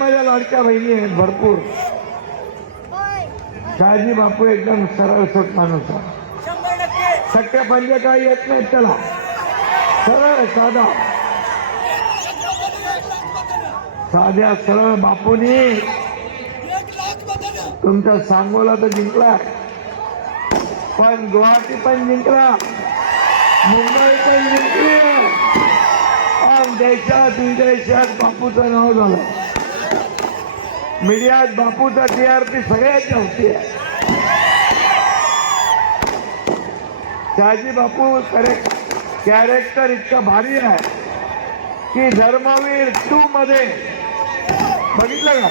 माझ्या लाडक्या बहिणी आहेत भरपूर. शहाजी बापू एकदम सरळ सोट माणूस सख्या पंजे काही येत नाहीत त्याला. सरळ साधा. साध्या सरळ बापूनी. तुमच्या सांगोला तर जिंकला पण गुवाहाटी पण जिंकला. मुंबई पण जिंकली. देशात विदेशात बापूचं नाव झालं. मीडियात बापूचा टीआरपी सगळ्यात जास्ती आहे. शहाजी बापू करेक्ट कॅरेक्टर इतका भारी आहे की धर्मवीर टू मध्ये बघितलं का?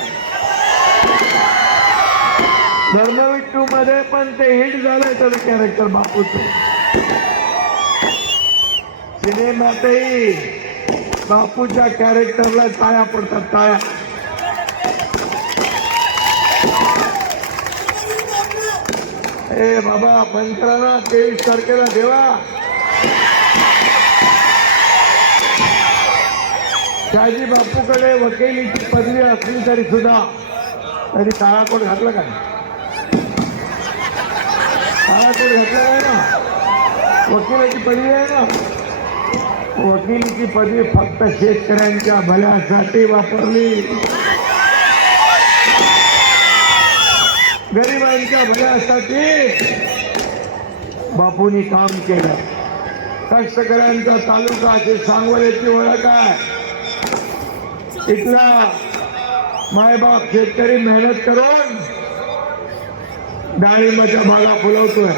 धर्मवीर टू मध्ये पण ते हिट झालंय तर कॅरेक्टर बापूच. सिनेमातही बापूच्या कॅरेक्टरला टाळ्या पडतात टाळ्या ए बाबा बंद करा ना तेवीस तारखेला देवा. शहाजी बापूकडे वकिलीची पदवी असली तरी सुद्धा तरी काळा कोट घातला काय काळा कोट घातला काय ना? वकिलाची पदवी आहे ना? वकिलीची पदवी फक्त शेतकऱ्यांच्या भल्यासाठी वापरली. गरिबांच्या भल्यासाठी बापूंनी काम केलं. कष्टकऱ्यांचा तालुका असे सांगोल्याची ओळख आहे. इथला मायबाप शेतकरी मेहनत करून डाळिंबाच्या भागा फुलवतोय.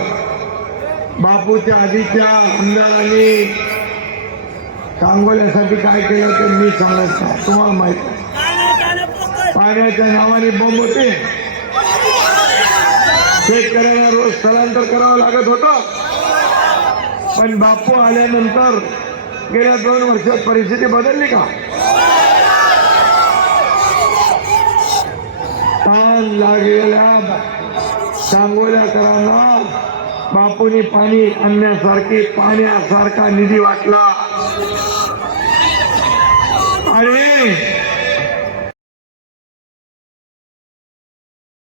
बापूच्या आधीच्या आमदारांनी सांगोल्यासाठी काय केलं ते मी सांगत नाही. तुम्हाला माहीत आहे. पाण्याच्या नावाने बोंब होते. शेतकऱ्यांना रोज स्थलांतर करावं लागत होतं. पण बापू आल्यानंतर गेल्या दोन वर्षात परिस्थिती बदलली का? ताण लागलेल्या सांगोल्याकरांना बापूनी पाणी आणण्यासारखी पाण्यासारखा निधी वाटला. आणि